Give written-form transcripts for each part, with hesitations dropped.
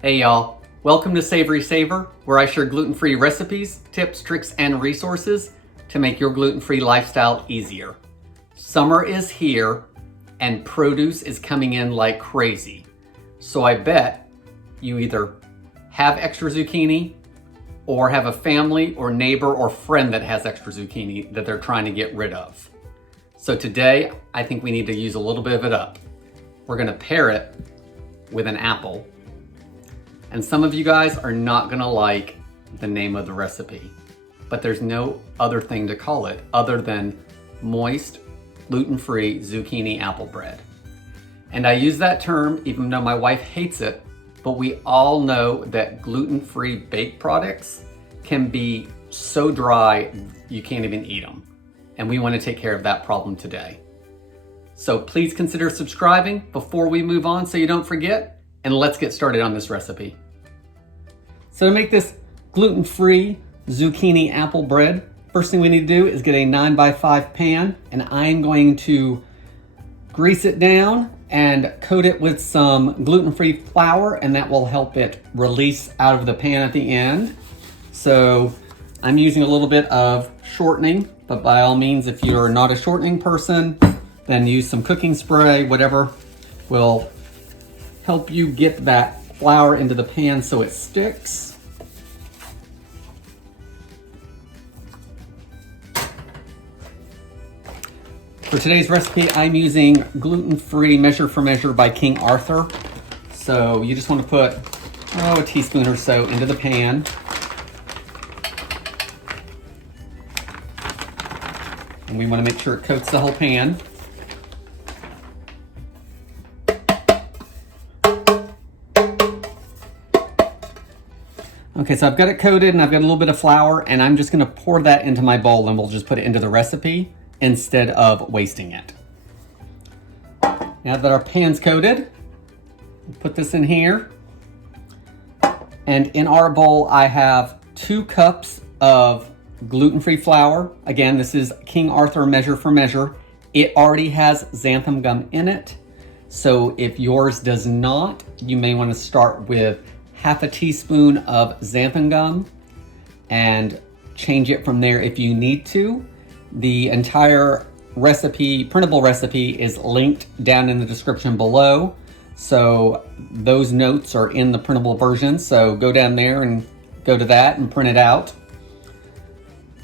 Hey y'all, welcome to SavorySaver, where I share gluten-free recipes, tips, tricks, and resources to make your gluten-free lifestyle easier. Summer is here and produce is coming in like crazy. So I bet you either have extra zucchini or have a family or neighbor or friend that has extra zucchini that they're trying to get rid of. So today, I think we need to use a little bit of it up. We're gonna pair it with an apple. And some of you guys are not gonna like the name of the recipe, but there's no other thing to call it other than moist, gluten-free zucchini apple bread. And I use that term even though my wife hates it, but we all know that gluten-free baked products can be so dry you can't even eat them. And we wanna take care of that problem today. So please consider subscribing before we move on so you don't forget. And let's get started on this recipe. So to make this gluten-free zucchini apple bread, first thing we need to do is get a 9x5 pan, and I'm going to grease it down and coat it with some gluten-free flour, and that will help it release out of the pan at the end. So I'm using a little bit of shortening, but by all means, if you're not a shortening person, then use some cooking spray, whatever will help you get that flour into the pan so it sticks. For today's recipe, I'm using gluten-free Measure for Measure by King Arthur. So you just want to put a teaspoon or so into the pan. And we want to make sure it coats the whole pan. Okay, so I've got it coated and I've got a little bit of flour, and I'm just gonna pour that into my bowl and we'll just put it into the recipe instead of wasting it. Now that our pan's coated, we'll put this in here. And in our bowl, I have 2 cups of gluten-free flour. Again, this is King Arthur Measure for Measure. It already has xanthan gum in it. So if yours does not, you may wanna start with half a teaspoon of xanthan gum and change it from there if you need to. The entire recipe, printable recipe, is linked down in the description below. So those notes are in the printable version. So go down there and go to that and print it out.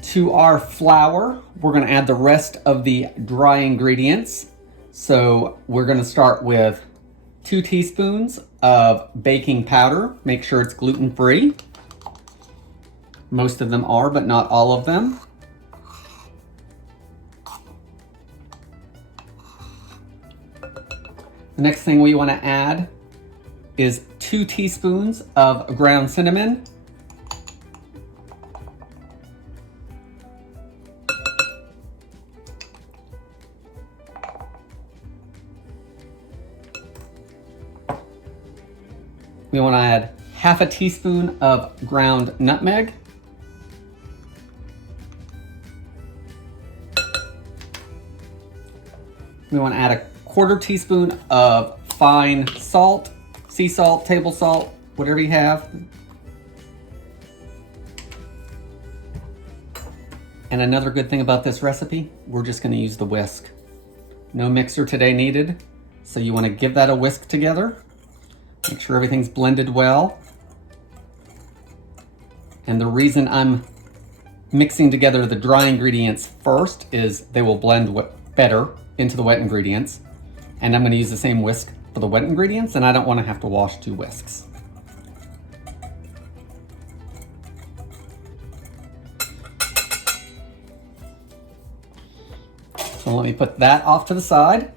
To our flour, we're gonna add the rest of the dry ingredients. So we're gonna start with 2 teaspoons of baking powder. Make sure it's gluten-free. Most of them are, but not all of them. The next thing we want to add is 2 teaspoons of ground cinnamon. We want to add half a teaspoon of ground nutmeg. We want to add a 1/4 teaspoon of fine salt, sea salt, table salt, whatever you have. And another good thing about this recipe, we're just going to use the whisk. No mixer today needed. So you want to give that a whisk together. Make sure everything's blended well. And the reason I'm mixing together the dry ingredients first is they will blend better into the wet ingredients. And I'm gonna use the same whisk for the wet ingredients, and I don't wanna have to wash 2 whisks. So let me put that off to the side.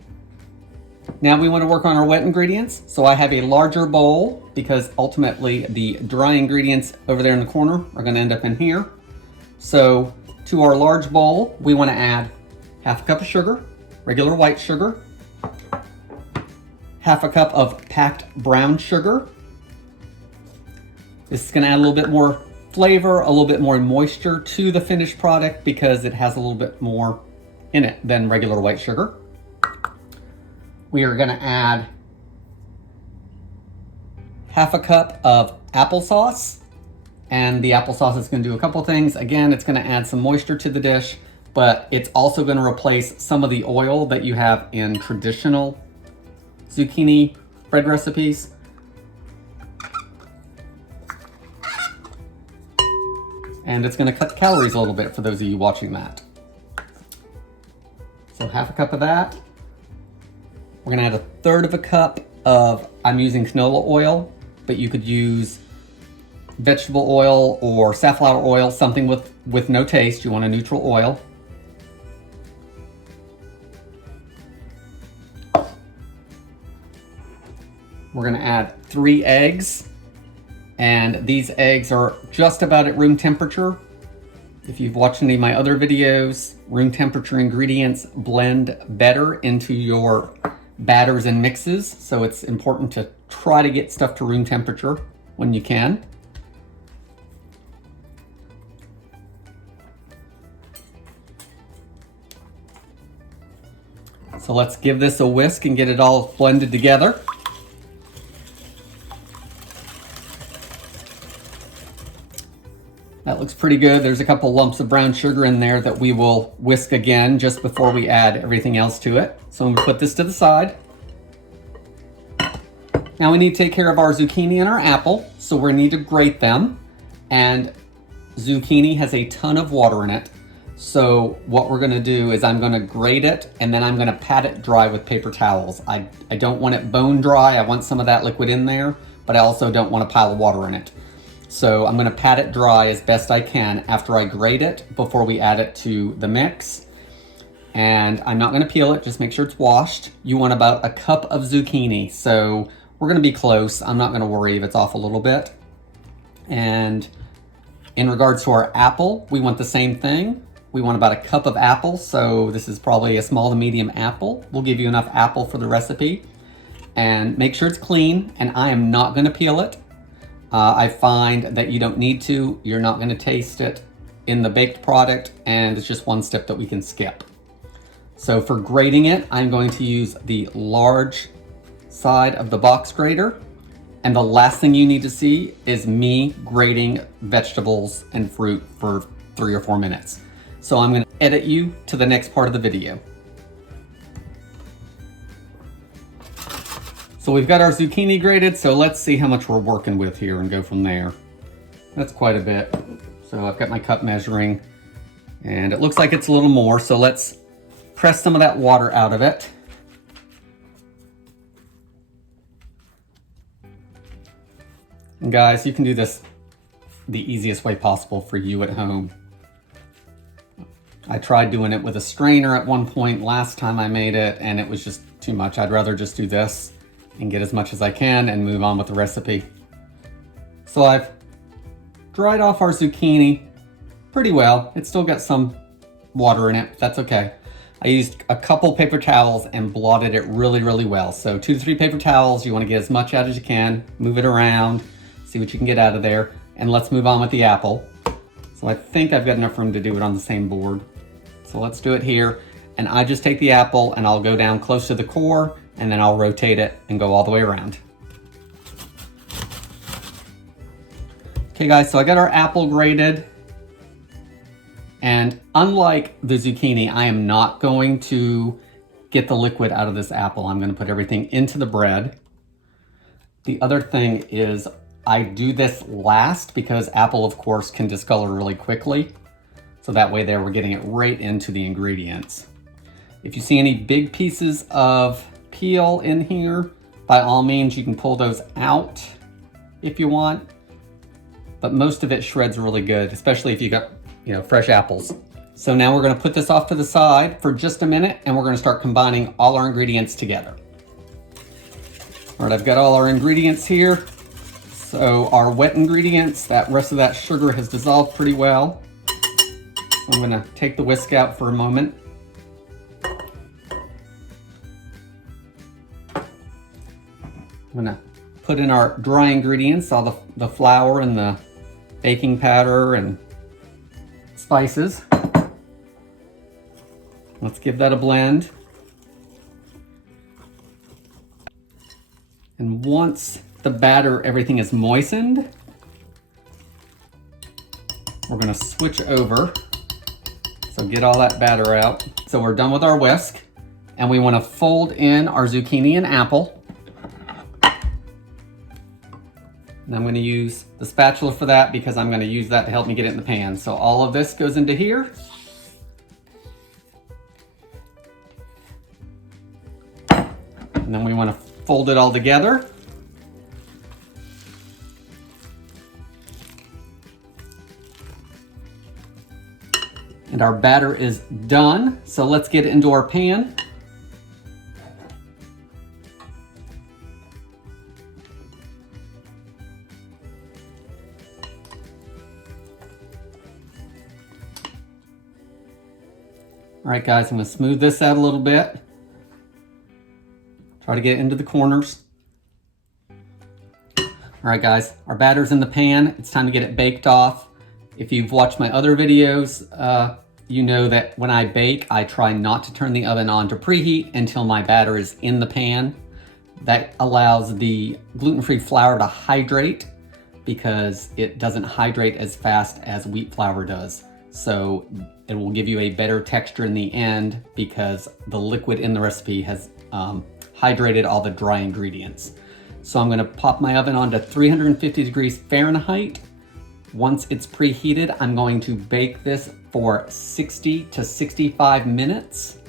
Now we want to work on our wet ingredients. So I have a larger bowl because ultimately the dry ingredients over there in the corner are going to end up in here. So to our large bowl, we want to add half a cup of sugar, regular white sugar, half a cup of packed brown sugar. This is going to add a little bit more flavor, a little bit more moisture to the finished product because it has a little bit more in it than regular white sugar. We are going to add half a cup of applesauce. And the applesauce is going to do a couple things. Again, it's going to add some moisture to the dish, but it's also going to replace some of the oil that you have in traditional zucchini bread recipes. And it's going to cut calories a little bit for those of you watching that. So half a cup of that. We're going to add a third of a cup of, I'm using canola oil, but you could use vegetable oil or safflower oil, something with no taste. You want a neutral oil. We're going to add 3 eggs. And these eggs are just about at room temperature. If you've watched any of my other videos, room temperature ingredients blend better into your batters and mixes. So it's important to try to get stuff to room temperature when you can. So let's give this a whisk and get it all blended together. That looks pretty good. There's a couple lumps of brown sugar in there that we will whisk again just before we add everything else to it. So I'm gonna put this to the side. Now we need to take care of our zucchini and our apple. So we need to grate them. And zucchini has a ton of water in it. So what we're gonna do is I'm gonna grate it and then I'm gonna pat it dry with paper towels. I don't want it bone dry. I want some of that liquid in there, but I also don't want a pile of water in it. So I'm gonna pat it dry as best I can after I grate it before we add it to the mix. And I'm not gonna peel it, just make sure it's washed. You want about a cup of zucchini. So we're gonna be close. I'm not gonna worry if it's off a little bit. And in regards to our apple, we want the same thing. We want about a cup of apple. So this is probably a small to medium apple. We'll give you enough apple for the recipe. And make sure it's clean, and I am not gonna peel it. I find that you don't need to. You're not going to taste it in the baked product, and it's just one step that we can skip. So for grating it, I'm going to use the large side of the box grater, and the last thing you need to see is me grating vegetables and fruit for 3 or 4 minutes. So I'm going to edit you to the next part of the video. So we've got our zucchini grated, so let's see how much we're working with here and go from there. That's quite a bit. So I've got my cup measuring, and it looks like it's a little more, so let's press some of that water out of it. And guys, you can do this the easiest way possible for you at home. I tried doing it with a strainer at one point last time I made it, and it was just too much. I'd rather just do this and get as much as I can and move on with the recipe. So I've dried off our zucchini pretty well. It's still got some water in it, that's okay. I used a couple paper towels and blotted it really, really well. So 2 to 3 paper towels, you wanna get as much out as you can, move it around, see what you can get out of there, and let's move on with the apple. So I think I've got enough room to do it on the same board. So let's do it here. And I just take the apple and I'll go down close to the core, and then I'll rotate it and go all the way around. Okay guys, so I got our apple grated. And unlike the zucchini, I am not going to get the liquid out of this apple. I'm gonna put everything into the bread. The other thing is I do this last because apple, of course, can discolor really quickly. So that way there, we're getting it right into the ingredients. If you see any big pieces of peel in here, by all means, you can pull those out if you want. But most of it shreds really good, especially if you got, fresh apples. So now we're gonna put this off to the side for just a minute, and we're gonna start combining all our ingredients together. All right, I've got all our ingredients here. So our wet ingredients, that rest of that sugar has dissolved pretty well. So I'm gonna take the whisk out for a moment. I'm gonna put in our dry ingredients, all the flour and the baking powder and spices. Let's give that a blend. And once the batter, everything is moistened, we're gonna switch over. So get all that batter out. So we're done with our whisk, and we wanna fold in our zucchini and apple. And I'm gonna use the spatula for that because I'm gonna use that to help me get it in the pan. So all of this goes into here. And then we wanna fold it all together. And our batter is done. So let's get it into our pan. All right, guys, I'm gonna smooth this out a little bit. Try to get it into the corners. All right, guys, our batter's in the pan. It's time to get it baked off. If you've watched my other videos, you know that when I bake, I try not to turn the oven on to preheat until my batter is in the pan. That allows the gluten-free flour to hydrate because it doesn't hydrate as fast as wheat flour does. So it will give you a better texture in the end because the liquid in the recipe has hydrated all the dry ingredients. So I'm gonna pop my oven on to 350 degrees Fahrenheit. Once it's preheated, I'm going to bake this for 60 to 65 minutes.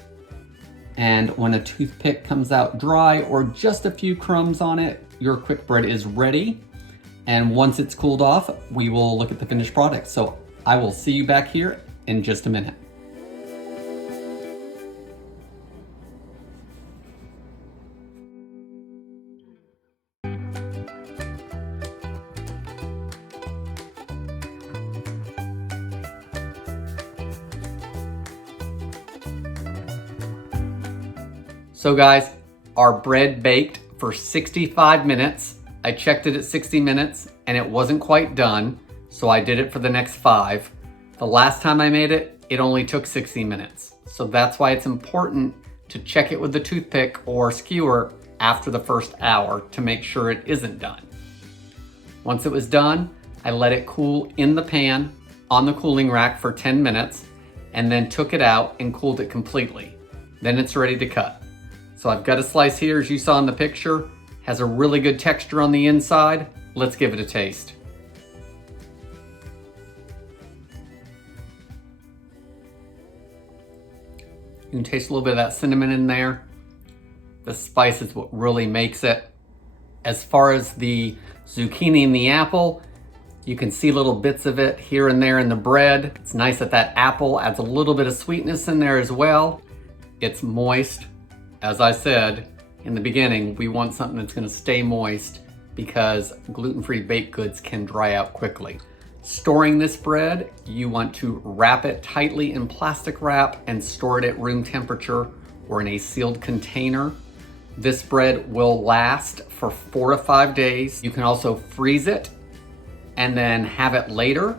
And when a toothpick comes out dry or just a few crumbs on it, your quick bread is ready. And once it's cooled off, we will look at the finished product. So I will see you back here in just a minute. So guys, our bread baked for 65 minutes. I checked it at 60 minutes and it wasn't quite done, so I did it for the next 5. The last time I made it, it only took 60 minutes. So that's why it's important to check it with the toothpick or skewer after the first hour to make sure it isn't done. Once it was done, I let it cool in the pan on the cooling rack for 10 minutes and then took it out and cooled it completely. Then it's ready to cut. So I've got a slice here, as you saw in the picture, has a really good texture on the inside. Let's give it a taste. You can taste a little bit of that cinnamon in there. The spice is what really makes it. As far as the zucchini and the apple, you can see little bits of it here and there in the bread. It's nice that that apple adds a little bit of sweetness in there as well. It's moist. As I said in the beginning, we want something that's gonna stay moist because gluten-free baked goods can dry out quickly. Storing this bread, you want to wrap it tightly in plastic wrap and store it at room temperature or in a sealed container. This bread will last for 4 to 5 days. You can also freeze it and then have it later.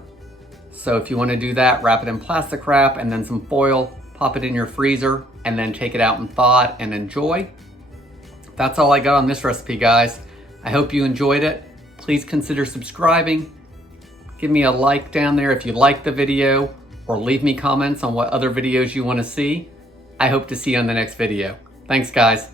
So if you want to do that, wrap it in plastic wrap and then some foil, pop it in your freezer, and then take it out and thaw it and enjoy. That's all I got on this recipe, guys. I hope you enjoyed it. Please consider subscribing. Give me a like down there if you liked the video, or leave me comments on what other videos you want to see. I hope to see you on the next video. Thanks, guys.